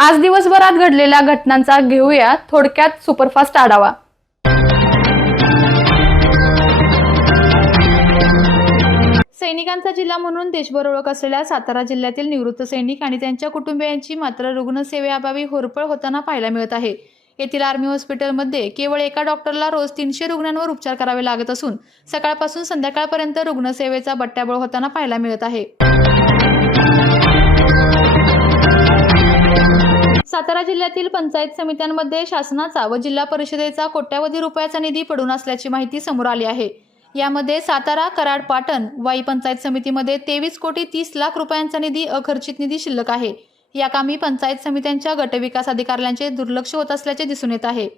आज दिवसभरात घडलेल्या घटनांचा घेऊया थोडक्यात सुपरफास्ट आढावा. सैनिकांचा जिल्हा म्हणून देशभर ओळख असलेल्या सातारा जिल्ह्यातील निवृत्त सैनिक आणि त्यांच्या कुटुंबियांची मात्र रुग्णसेवेअभावी होरपळ होताना पाहायला मिळत आहे. येथील आर्मी हॉस्पिटलमध्ये केवळ एका डॉक्टरला रोज तीनशे रुग्णांवर उपचार करावे लागत असून सकाळपासून संध्याकाळपर्यंत रुग्णसेवेचा बट्ट्याबळ होताना पाहायला मिळत आहे. सातारा जिल्ह्यातील पंचायत समित्यांमध्ये शासनाचा व जिल्हा परिषदेचा कोट्यावधी रुपयाचा निधी पडून असल्याची माहिती समोर आली आहे. यामध्ये सातारा कराड पाटण वाई पंचायत समितीमध्ये तेवीस कोटी तीस लाख रुपयांचा निधी अखर्चित निधी शिल्लक आहे. या कामी पंचायत समित्यांच्या गटविकास अधिकाऱ्यांचे दुर्लक्ष होत असल्याचे दिसून येत आहे.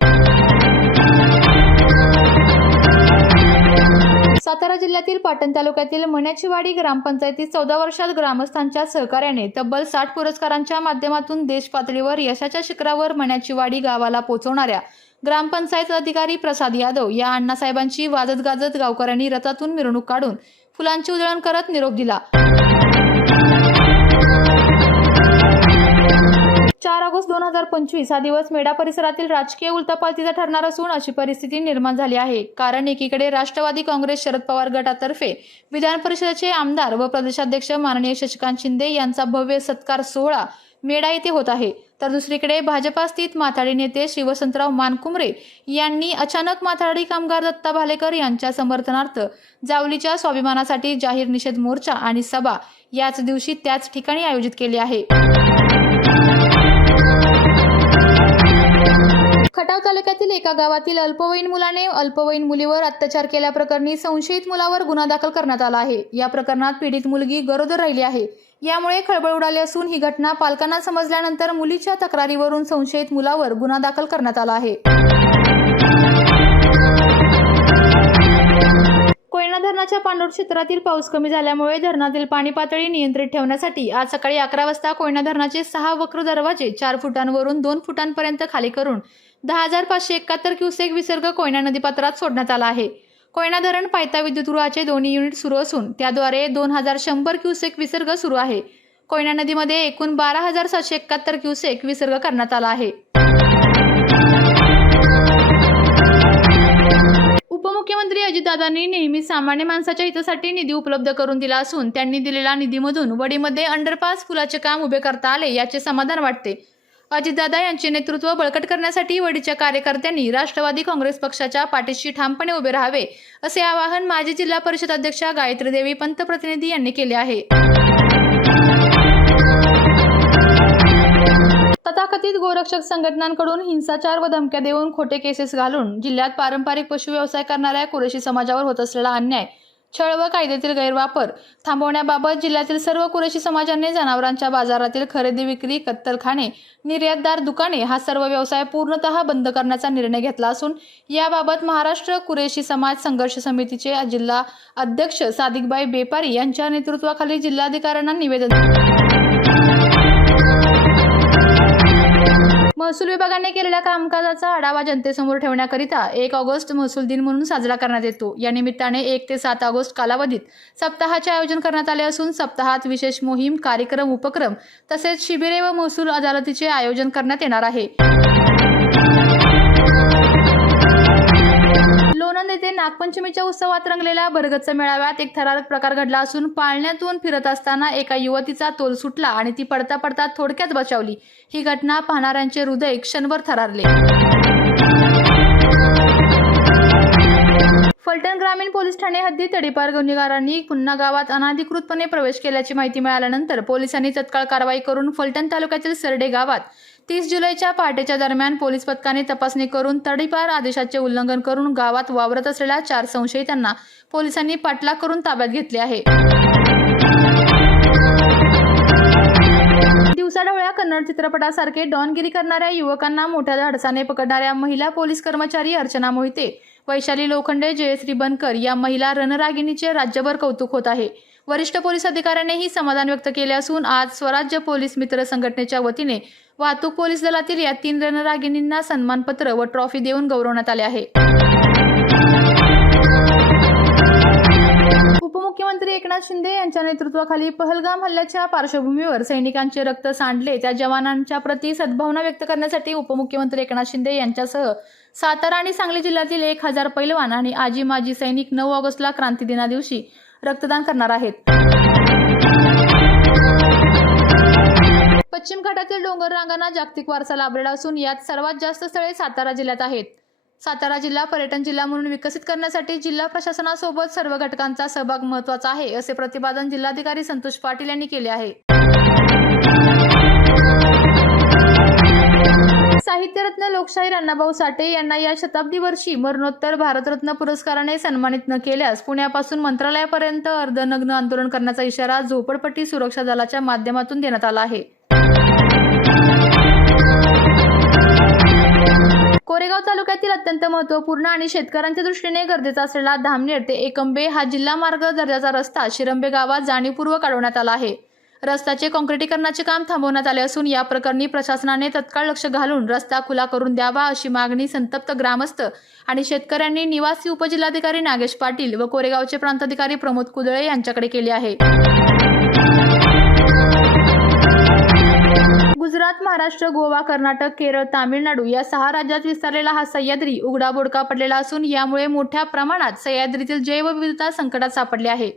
सातारा जिल्ह्यातील पाटण तालुक्यातील मण्याचीवाडी ग्रामपंचायतीत चौदा वर्षात ग्रामस्थांच्या सहकार्याने तब्बल साठ पुरस्कारांच्या माध्यमातून देश पातळीवर यशाच्या शिखरावर मण्याचीवाडी गावाला पोहोचवणाऱ्या ग्रामपंचायत अधिकारी प्रसाद यादव या अण्णासाहेबांची वाजत गाजत गावकऱ्यांनी रथातून मिरवणूक काढून फुलांची उधळण करत निरोप दिला. ऑगस्ट दोन हजार पंचवीस हा दिवस मेढा परिसरातील राजकीय उलथापालथीचा ठरणार असून अशी परिस्थिती निर्माण झाली आहे. कारण एकीकडे राष्ट्रवादी काँग्रेस शरद पवार गटातर्फे विधान परिषदेचे आमदार व प्रदेशाध्यक्ष माननीय शशिकांत शिंदे यांचा भव्य सत्कार सोहळा मेढा येथे होत आहे. तर दुसरीकडे भाजपा स्थित माथाडी नेते शिवसंतराव मानकुमरे यांनी अचानक माथाडी कामगार दत्ता भालेकर यांच्या समर्थनार्थ जावलीच्या स्वाभिमानासाठी जाहीर निषेध मोर्चा आणि सभा याच दिवशी त्याच ठिकाणी आयोजित केली आहे. खटाव तालुक्यातील एका गावातील अल्पवयीन मुलाने अल्पवयीन मुलीवर अत्याचार केल्याप्रकरणी संशयित मुलावर गुन्हा दाखल करण्यात आला आहे. या प्रकरणात पीडित मुलगी गरोदर राहिली आहे. यामुळे खळबळ उडाली असून ही घटना पालकांना समजल्यानंतर मुलीच्या तक्रारीवरून संशयित मुलावर गुन्हा दाखल करण्यात आला आहे. कोयना धरणाच्या पाणलोट क्षेत्रातील पाऊस कमी झाल्यामुळे धरणातील पाणी पातळी नियंत्रित ठेवण्यासाठी आज सकाळी अकरा वाजता कोयना धरणाचे सहा वक्र दरवाजे चार फुटांवरून दोन फुटांपर्यंत खाली करून दहा हजार पाचशे एकाहत्तर क्युसेक विसर्ग कोयना नदीपात्रात सोडण्यात आला आहे. कोयना धरण पायथा विद्युतगृहाचे दोन्ही युनिट सुरू असून त्याद्वारे दोन हजार शंभर क्युसेक विसर्ग सुरू आहे. कोयना नदीमध्ये एकूण बारा हजार सातशे एकाहत्तर क्युसेक विसर्ग करण्यात आला आहे. उपमुख्यमंत्री अजितदादांनी नेहमी सामान्य माणसाच्या हितासाठी निधी उपलब्ध करून दिला असून त्यांनी दिलेल्या निधीमधून वडीमध्ये अंडरपास पुलाचे काम उभे करता आले याचे समाधान वाटते. अजितदादा यांचे नेतृत्व बळकट करण्यासाठी वडीच्या कार्यकर्त्यांनी राष्ट्रवादी काँग्रेस पक्षाच्या पाठीशी ठामपणे उभे राहावे असे आवाहन माजी जिल्हा परिषद अध्यक्षा गायत्री देवी पंतप्रतिनिधी यांनी केले आहे. तथाकथित गोरक्षक संघटनांकडून हिंसाचार व धमक्या देऊन खोटे केसेस घालून जिल्ह्यात पारंपरिक पशु व्यवसाय करणाऱ्या कुरेशी समाजावर होत असलेला अन्याय छळ व कायद्यातील गैरवापर थांबवण्याबाबत जिल्ह्यातील सर्व कुरेशी समाजाने जनावरांच्या बाजारातील खरेदी विक्री कत्तलखाने निर्यातदार दुकाने हा सर्व व्यवसाय पूर्णतः बंद करण्याचा निर्णय घेतला असून याबाबत महाराष्ट्र कुरेशी समाज संघर्ष समितीचे जिल्हा अध्यक्ष सादिकबाई बेपारी यांच्या नेतृत्वाखाली जिल्हाधिकाऱ्यांना निवेदन महसूल विभागाने केलेल्या कामकाजाचा आढावा जनतेसमोर ठेवण्याकरिता एक ऑगस्ट महसूल दिन म्हणून साजरा करण्यात येतो. या निमित्ताने एक ते सात ऑगस्ट कालावधीत सप्ताहाचे आयोजन करण्यात आले असून सप्ताहात विशेष मोहीम कार्यक्रम उपक्रम तसेच शिबिरे व महसूल अदालतीचे आयोजन करण्यात येणार आहे. येथे नागपंचमीच्या उत्सवात रंगलेल्या भरगच्च मेळाव्यात एक थरारक प्रकार घडला असून पाळण्यातून फिरत असताना एका युवतीचा तोल सुटला आणि ती पडता पडता थोडक्यात बचावली. ही घटना पाहणाऱ्यांचे हृदय क्षणभर थरारले. फलटण ग्रामीण पोलीस ठाणे हद्दीत तडीपार गुन्हेगारांनी पुन्हा गावात अनाधिकृतपणे प्रवेश केल्याची माहिती मिळाल्यानंतर पोलिसांनी तत्काळ कारवाई करून फलटण तालुक्यातील सरडे गावात तीस जुलैच्या पहाटेच्या दरम्यान पोलीस पथकाने तपासणी करून तडीपार आदेशाचे उल्लंघन करून गावात वावरत असलेल्या चार संशयितांना पोलिसांनी पाठलाग करून ताब्यात घेतले आहे. दिवसाढवळ्या कन्नड चित्रपटासारखे डॉनगिरी करणाऱ्या युवकांना मोठ्या धाडसाने पकडणाऱ्या महिला पोलीस कर्मचारी अर्चना मोहिते वैशाली लोखंडे जयश्री बनकर या महिला रणरागिणीचे राज्यभर कौतुक होत आहे. वरिष्ठ पोलीस अधिकाऱ्यांनीही समाधान व्यक्त केले असून आज स्वराज्य पोलीस मित्र संघटनेच्या वतीने वाहतूक पोलीस दलातील या तीन रणरागिणींना सन्मानपत्र व ट्रॉफी देऊन गौरवण्यात आले आहे. उपमुख्यमंत्री एकनाथ शिंदे यांच्या नेतृत्वाखाली पहलगाम हल्ल्याच्या पार्श्वभूमीवर सैनिकांचे रक्त सांडले. त्या जवानांच्या प्रती सद्भावना व्यक्त करण्यासाठी उपमुख्यमंत्री एकनाथ शिंदे यांच्यासह सातारा आणि सांगली जिल्ह्यातील एक हजार पैलवान आणि आजी माजी सैनिक नऊ ऑगस्टला क्रांती दिना दिवशी रक्तदान करणार आहेत. पश्चिम घाटातील डोंगर रांगांना जागतिक वारसा लाभलेला असून यात सर्वात जास्त स्थळे सातारा जिल्ह्यात आहेत. सातारा जिल्हा पर्यटन जिल्हा म्हणून विकसित करण्यासाठी जिल्हा प्रशासनासोबत सर्व घटकांचा सहभाग महत्त्वाचा आहे असे प्रतिपादन जिल्हाधिकारी संतोष पाटील यांनी केले आहे. साहित्यरत्न लोकशाहीर अण्णाभाऊ साठे यांना या शताब्दी वर्षी मरणोत्तर भारतरत्न पुरस्काराने सन्मानित न केल्यास पुण्यापासून मंत्रालयापर्यंत अर्धनग्न आंदोलन करण्याचा इशारा झोपडपट्टी सुरक्षा दलाच्या माध्यमातून देण्यात आला आहे. कोरेगाव तालुक्यातील अत्यंत महत्त्वपूर्ण आणि शेतकऱ्यांच्या दृष्टीने गरजेचा असलेला धामनेर ते एकंबे हा जिल्हा मार्ग दर्जाचा रस्ता शिरंबे गावात जाणीवपूर्वक अडवण्यात आला आहे. रस्त्याचे काँक्रिटीकरणाचे काम थांबवण्यात आले असून या प्रकरणी प्रशासनाने तत्काळ लक्ष घालून रस्ता खुला करून द्यावा अशी मागणी संतप्त ग्रामस्थ आणि शेतकऱ्यांनी निवासी उपजिल्हाधिकारी नागेश पाटील व कोरेगावचे प्रांताधिकारी प्रमोद कुदळे यांच्याकडे केली आहे. गुजरात महाराष्ट्र गोवा कर्नाटक केरळ तामिळनाडू या सहा राज्यात विस्तारलेला हा सह्याद्री उघडा बोडका पडलेला असून यामुळे मोठ्या प्रमाणात सह्याद्रीतील जैवविविधता संकटात सापडली आहे.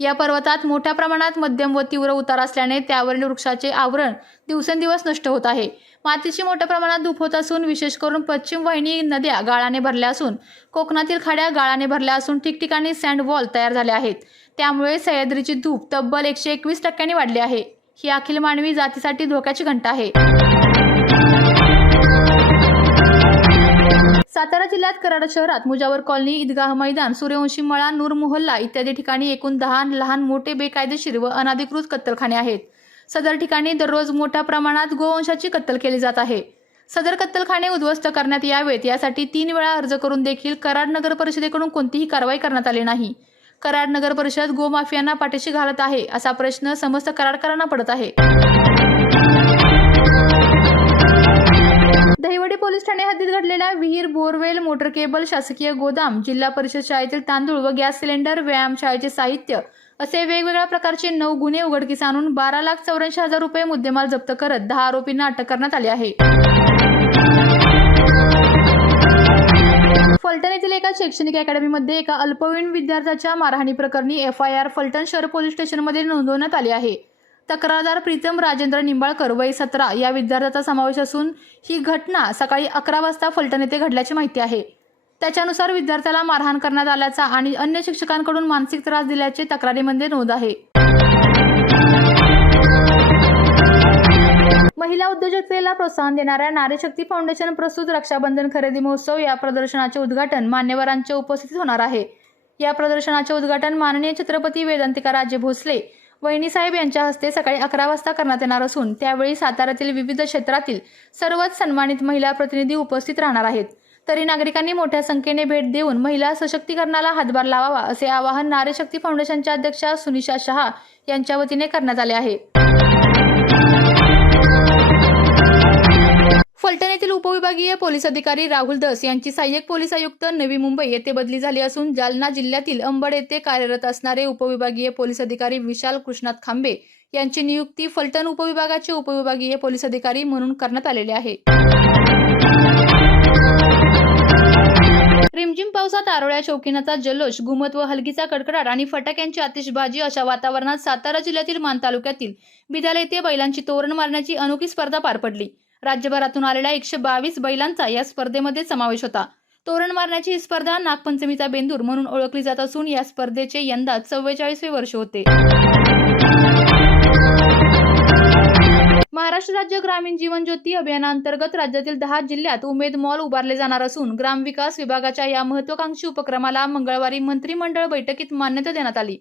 या पर्वतात मोठ्या प्रमाणात मध्यम व तीव्र उतार असल्याने त्यावरील वृक्षाचे आवरण दिवसेंदिवस नष्ट होत आहे. मातीची मोठ्या प्रमाणात धूप होत असून विशेष करून पश्चिम वाहिनी नद्या गाळाने भरल्या असून कोकणातील खाड्या गाळाने भरल्या असून ठिकठिकाणी सँड वॉल तयार झाले आहेत. त्यामुळे सह्याद्रीची धूप तब्बल एकशे एकवीस टक्क्यांनी वाढली आहे. ही अखिल मानवी जातीसाठी धोक्याची घंटा आहे. सातारा जिल्ह्यात कराड शहरात मुजावर कॉलनी ईदगाह मैदान सूर्यवंशी मळा नूर मोहल्ला इत्यादी ठिकाणी एकूण दहा लहान मोठे बेकायदेशीर व अनाधिकृत कत्तलखाने आहेत. सदर ठिकाणी दररोज मोठ्या प्रमाणात गोवंशाची कत्तल केली जात आहे. सदर कत्तलखाने उद्ध्वस्त करण्यात यावेत यासाठी तीन वेळा अर्ज करून देखील कराड नगर परिषदेकडून कोणतीही कारवाई करण्यात आली नाही. कराड नगर परिषद गोमाफियांना पाठीशी घालत आहे असा प्रश्न समस्त कराडकरांना पडत आहे. पोलीस ठाणे हद्दीत घडलेल्या विहीर बोरवेल मोटर केबल शासकीय गोदाम जिल्हा परिषद शाळेतील तांदूळ व गॅस सिलेंडर व्यायाम शाळेचे साहित्य असे वेगवेगळ्या प्रकारचे नऊ गुन्हे उघडकीस आणून बारा लाख चौऱ्याऐंशी हजार रुपये मुद्देमाल जप्त करत दहा आरोपींना अटक करण्यात आली आहे. फलटण येथील एका शैक्षणिक अकॅडमीमध्ये एका अल्पवयीन विद्यार्थ्याच्या मारहाणी प्रकरणी एफ आय आर फलटण शहर पोलीस स्टेशनमध्ये नोंदवण्यात आली आहे. तक्रारदार प्रीतम राजेंद्र निंबाळकर वय सतरा या विद्यार्थ्याचा समावेश असून ही घटना सकाळी अकरा वाजता फलटण येथे घडल्याची माहिती आहे. त्याच्यानुसार विद्यार्थ्याला मारहाण करण्यात आल्याचा आणि अन्य शिक्षकांकडून मानसिक त्रास दिल्याचे तक्रारीमध्ये नोंद आहे. महिला उद्योजकतेला प्रोत्साहन देणाऱ्या नारी शक्ती फाउंडेशन प्रस्तुत रक्षाबंधन खरेदी महोत्सव या प्रदर्शनाचे उद्घाटन मान्यवरांच्या उपस्थितीत होणार आहे. या प्रदर्शनाचे उद्घाटन माननीय छत्रपती वेदांतिका राजे भोसले वहिनीसाहेब यांच्या हस्ते सकाळी अकरा वाजता करण्यात येणार असून त्यावेळी साताऱ्यातील विविध क्षेत्रातील सर्वच सन्मानित महिला प्रतिनिधी उपस्थित राहणार आहेत. तरी नागरिकांनी मोठ्या संख्येने भेट देऊन महिला सशक्तीकरणाला हातभार लावावा असे आवाहन नारीशक्ती फाउंडेशनच्या अध्यक्षा सुनिशा शहा यांच्या वतीने करण्यात आले आहे. फलटण येथील उपविभागीय पोलीस अधिकारी राहुल दस यांची सहाय्यक पोलीस आयुक्त नवी मुंबई येथे बदली झाली असून जालना जिल्ह्यातील अंबड येथे कार्यरत असणारे उपविभागीय पोलीस अधिकारी विशाल कृष्णात खांबे यांची नियुक्ती फलटण उपविभागाचे उपविभागीय पोलीस अधिकारी म्हणून करण्यात आलेले आहे. रिमझिम पावसात आरोळ्या शौकीनाचा जल्लोष घुमत व हलगीचा कडकडाट आणि फटाक्यांची आतिषबाजी अशा वातावरणात सातारा जिल्ह्यातील मान तालुक्यातील बिदाल येथे बैलांची तोरण मारण्याची अनोखी स्पर्धा पार पडली. राज्यभरातून आलेल्या एकशे बावीस बैलांचा या स्पर्धेमध्ये समावेश होता. तोरण मारण्याची ही स्पर्धा नागपंचमीचा बेंदूर म्हणून ओळखली जात असून या स्पर्धेचे यंदा चव्वेचाळीसवे वर्ष होते. महाराष्ट्र राज्य ग्रामीण जीवन ज्योती अभियानांतर्गत राज्यातील दहा जिल्ह्यात उमेद मॉल उभारले जाणार असून ग्रामविकास विभागाच्या या महत्वाकांक्षी उपक्रमाला मंगळवारी मंत्रिमंडळ बैठकीत मान्यता देण्यात आली.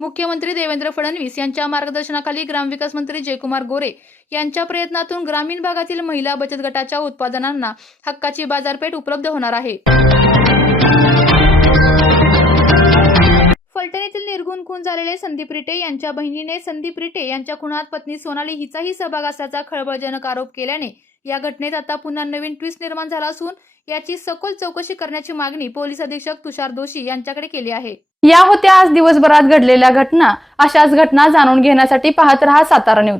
मुख्यमंत्री देवेंद्र फडणवीस यांच्या मार्गदर्शनाखाली ग्रामविकास मंत्री जयकुमार गोरे यांच्या प्रयत्नातून ग्रामीण भागातील महिला बचत गटाच्या उत्पादनांना हक्काची बाजारपेठ उपलब्ध होणार आहे. फलटण येथील निर्गुण खून झालेले संदीप रिटे यांच्या बहिणीने संदीप रिटे यांच्या खुनात पत्नी सोनाली हिचाही सहभाग असल्याचा खळबळजनक आरोप केल्याने या घटनेत आता पुन्हा नवीन ट्विस्ट निर्माण झाला असून याची सखोल चौकशी करण्याची मागणी पोलीस अधीक्षक तुषार दोशी यांच्याकडे केली आहे. या होत्या आज दिवसभरात घडलेल्या घटना. अशाच घटना जाणून घेण्यासाठी पाहत रहा सातारा न्यूज.